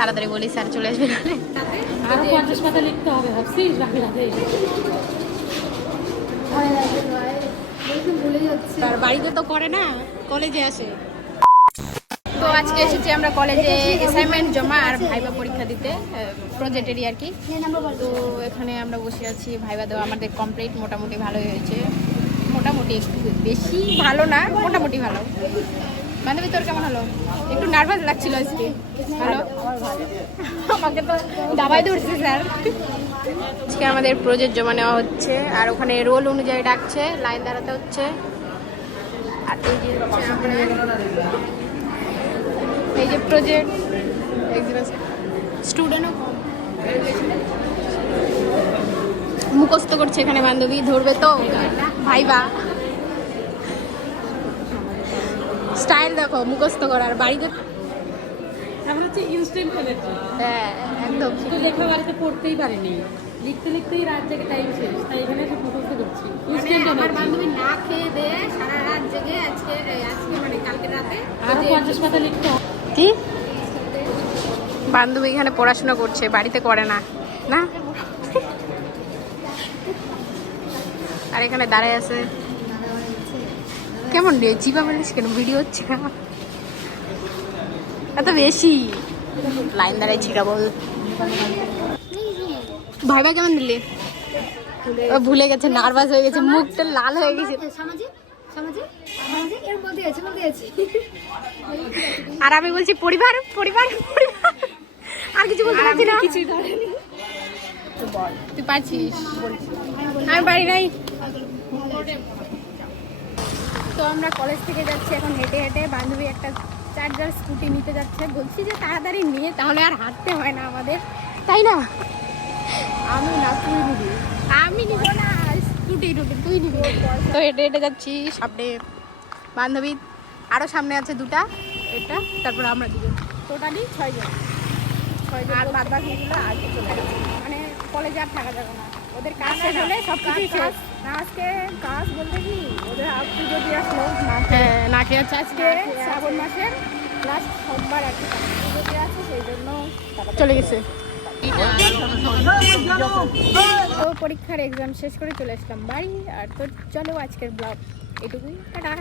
তাড়াতাড়ি বলি স্যার চলে আসবে। আরো 50 পাতা লিখতে হবে ভাবছিস? আর বাড়িতে তো করে না, কলেজে আসে। তো আজকে এসেছি আমরা কলেজে অ্যাসাইনমেন্ট জমা আর ভাইবা পরীক্ষা দিতে, প্রজেক্টেরই আর কি। তো এখানে আমরা বসে আছি, ভাইবা দেওয়া আমাদের কমপ্লিট, মোটামুটি ভালোই হয়েছে। মোটামুটি, একটু বেশি ভালো না, মোটামুটি ভালো। বান্ধবী তোর কেমন হলো? একটু নার্ভাস লাগছিল আজকে। ভালো, আমাকে তো দাবাই ধরছে স্যার। আজকে আমাদের প্রজেক্ট জমা নেওয়া হচ্ছে আর ওখানে রোল অনুযায়ী ডাকছে, লাইন দাঁড়াতে হচ্ছে। আর এই যে প্রজেক্ট স্টুডেন্টও কম, মুখস্থ করছে এখানে বান্ধবী, ধরবে তো ভাইবা। স্টাইল দেখো মুখস্থ করার, বাড়িতে আমরা হচ্ছে ইনস্ট্যান্ট এনার্জি। হ্যাঁ একদম। তো লেখা বাড়িতে পড়তেই পারিনি, লিখতে লিখতেই রাত জেগে টাইম শেষ, তাই এখানে এসে মুখস্থ করছি। ইনস্ট্যান্ট আমার এনার্জি। বান্ধবী না খেয়ে দিয়ে সারা রাত জেগে আজকে মানে কালকে রাতে আরো 50 পাতা লিখতে হবে। কি বান্ধবী এখানে পড়াশোনা করছে, বাড়িতে করে না না। আর এখানে দাঁড়ায় আছে, কেমন রে জিবা বলিস কেন? ভিডিও হচ্ছে না এত বেশি, লাইন দাঁড়ায় ছিড়া বল। ভাই ভাই কেমন দিলি? ও ভুলে গেছে, নার্ভাস হয়ে গেছে, মুখটা লাল হয়ে গেছে। আর আমি বলছি পরিবার পরিবার পরিবার, আর কিছু বলতে পারছি না। কিছুই ধরেনি। তুই পারছিস? আমি পারি নাই। তো আমরা কলেজ থেকে যাচ্ছি এখন হেঁটে হেঁটে, বান্ধবী একটা চার্জার স্কুটি নিতে যাচ্ছে, বলছি যে তাড়াতাড়ি নিয়ে, তাহলে আর হাঁটতে হয় না আমাদের, তাই না? আমি না, তুই নিবি। আমি নিব না, স্কুটি তুই নিবি। তো হেঁটে হেঁটে যাচ্ছি, সামনে বান্ধবী, আরও সামনে আছে দুটা, এটা, তারপর আমরা দুজন, টোটালি 6 জন। আর বাদ বাকিগুলো আগে চলে গেছে, মানে কলেজে আর থাকা যাবে না, ওদের কাজ শেষ হলে সব কিছুই শেষ। আজকে কাজ বলতে কি, ওদের পুজো দিয়ে আসলো, হ্যাঁ না খেয়ে আছে। আজকে শ্রাবণ মাসের লাস্ট সোমবার আর কি পুজো দিয়ে আছে, সেই জন্য চলে গেছে। তো পরীক্ষার এক্সাম শেষ করে চলে আসলাম বাড়ি। আর তো চলো আজকের ব্লগ এটুকুই, টাটা।